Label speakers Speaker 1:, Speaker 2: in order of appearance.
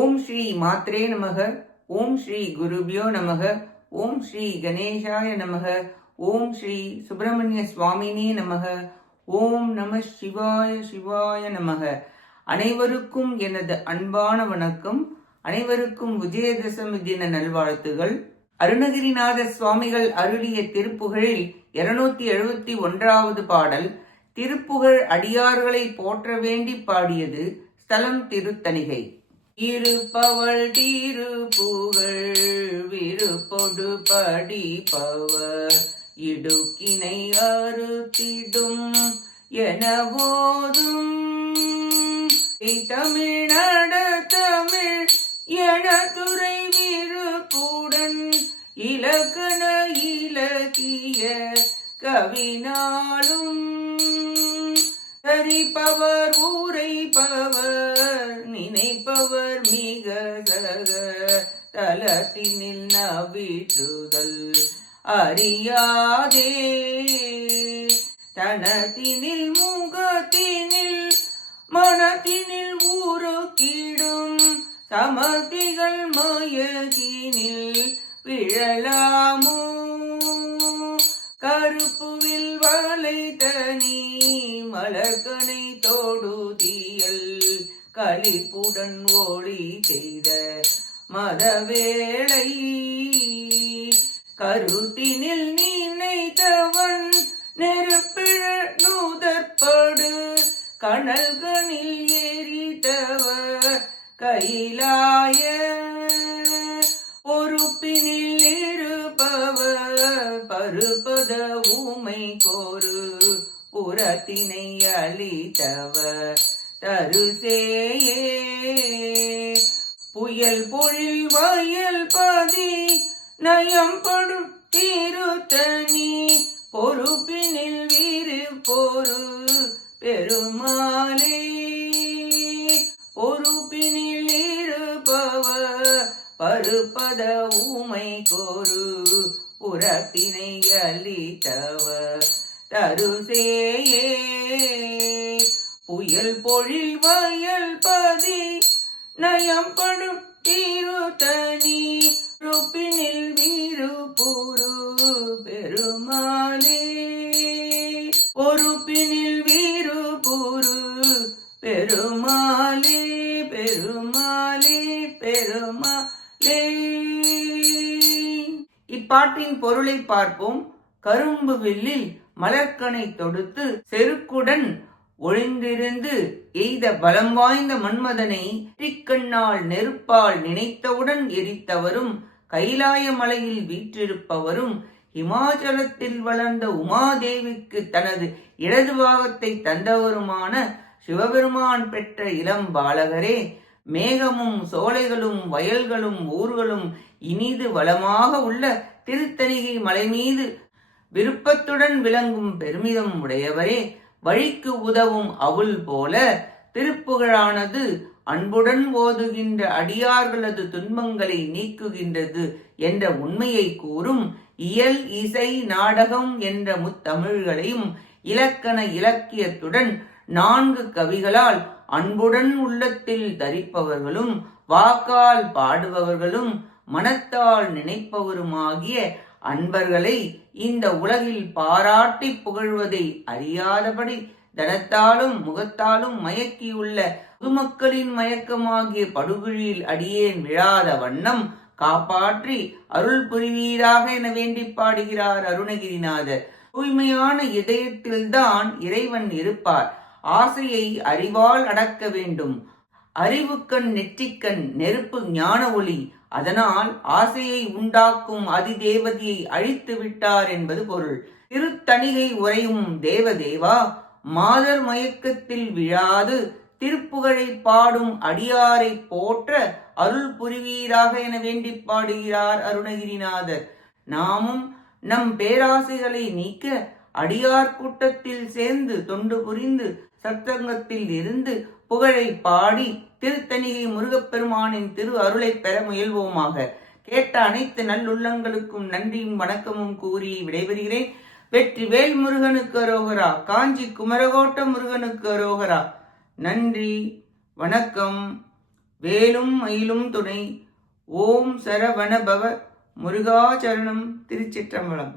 Speaker 1: ஓம் ஸ்ரீ மாத்ரே நமக ஓம் ஸ்ரீ குருபியோ நமக ஓம் ஸ்ரீ கணேசாய நமக ஓம் ஸ்ரீ சுப்பிரமணிய சுவாமினே நமக ஓம் நம சிவாய சிவாய நமக. அனைவருக்கும் எனது அன்பான வணக்கம். அனைவருக்கும் விஜயதசமி தின நல்வாழ்த்துகள். அருணகிரிநாத சுவாமிகள் அருளிய திருப்புகழில் இருநூத்தி எழுபத்தி ஒன்றாவது பாடல் திருப்புகழ் அடியார்களை போற்ற வேண்டி பாடியது ஸ்தலம் திருத்தணிகை. இருப்பவள் திருப்புகழ் விருப்பொடு படிப்பவர் இடுக்கினை அறுத்திடும் எனவோதும். தமிழ்நாட தமிழ் என துறை விருப்புடன் இலக்கண இலக்கிய கவினாலும் தரிப்பவர் ஊ தலத்தினில் நவிற்றுதல் அறியாதே. தனத்தினில் முகத்தினில் மனத்தினில் ஊருக்கிடும் சமதிகள் மயகினில் விழலாமோ. கருப்புவில் வலை மலர்கனை தோடுதியல் களிப்புடன் ஒளி செய்த மதவேளை. கருத்தினில் நினைத்தவன் நெருப்பிழ நூதற்படு. கணல்கனில் எரித்தவர் கைலாய பொறுப்பினில் இருப்பவர் பருப்பத ஊமை கோரு. புறத்தினை அளித்தவர் தருசேயே. புயல் பொழில் வயல் பதி நயம்படும் திருத்தணி பொறுப்பினில் வீறு பொரு பெருமாளே. பொறுப்பினில் இருப்பவ பருப்பத ஊமை கோரு புறப்பினை அளித்தவ தருசேயே. புயல் பொழில் வயல் பதி நயம்படும் திருத்தணி ருப்பினில் வீரு புரு பெருமாளே. பொறுப்பினில் வீரு புரு பெருமாளே பெருமாளே பெருமாளே. இப்பாட்டின் பொருளை பார்ப்போம். கரும்பு வில்லில் மலர்கனை தொடுத்து செருக்குடன் ஒளிந்திருந்து எய்த பலம் வாய்ந்த மன்மதனை திக்கண்ணால் நெருப்பால் நினைத்தவுடன் எரித்தவரும் கைலாய மலையில் வீற்றிருப்பவரும் இமாச்சலத்தில் வளர்ந்த உமாதேவிக்கு தனது இடது பாகத்தை தந்தவருமான சிவபெருமான் பெற்ற இளம் பாலகரே மேகமும் சோலைகளும் வயல்களும் ஊர்களும் இனிது வளமாக உள்ள திருத்தணிகை மலை மீது விருப்பத்துடன் விளங்கும் பெருமிதம் உடையவரே. வழிக்கு உதவும் அவுள் போல திருப்புகழானது அன்புடன் ஓதுகின்ற அடியார்களது துன்பங்களை நீக்குகின்றது என்ற உண்மையை கூறும் இயல் இசை நாடகம் என்ற முத்தமிழ்களையும் இலக்கண இலக்கியத்துடன் நான்கு கவிகளால் அன்புடன் உள்ளத்தில் தரிப்பவர்களும் வாக்கால் பாடுபவர்களும் மனத்தால் நினைப்பவருமாகிய அன்பர்களை இந்த உலகில் பாராட்டி புகழ்வதை அறியாதபடி தனத்தாலும் முகத்தாலும் மயக்கியுள்ள பொதுமக்களின் மயக்கமாகிய படுகுழியில் அடியேன் விழாத வண்ணம் காப்பாற்றி அருள் புரிவீராக என வேண்டி பாடுகிறார் அருணகிரிநாதர். தூய்மையான இதயத்தில்தான் இறைவன் இருப்பார். ஆசையை அறிவால் அடக்க வேண்டும். அறிவுக்கண் நெற்றிக்கண் நெருப்பு ஞான ஒளி அதனால் ஆசையை உண்டாக்கும் அதிதேவதியை அழித்து விட்டார் என்பது பொருள். திருத்தணிகை உரையும் தேவதேவா மாதர் மயக்கத்தில் விழாது திருப்புகழை பாடும் அடியாரை போற்ற அருள் புரிவீராக என வேண்டி பாடுகிறார் அருணகிரிநாதர். நாமும் நம் பேராசைகளை நீக்க அடியார் கூட்டத்தில் சேர்ந்து தொண்டு புரிந்து சத்தங்கத்தில் இருந்து புகழை பாடி திருத்தணிகை முருகப்பெருமானின் திரு அருளை பெற முயல்வோமாக. கேட்ட அனைத்து நல்லுள்ளங்களுக்கும் நன்றியும் வணக்கமும் கூறி விடைபெறுகிறேன். வெற்றி வேல் முருகனுக்கு அரோகரா காஞ்சி குமரகோட்ட முருகனுக்கு அரோகரா. நன்றி வணக்கம். வேலும் மயிலும் துணை. ஓம் சரவணபவ முருகாச்சரணம் திருச்சிற்றம்பலம்.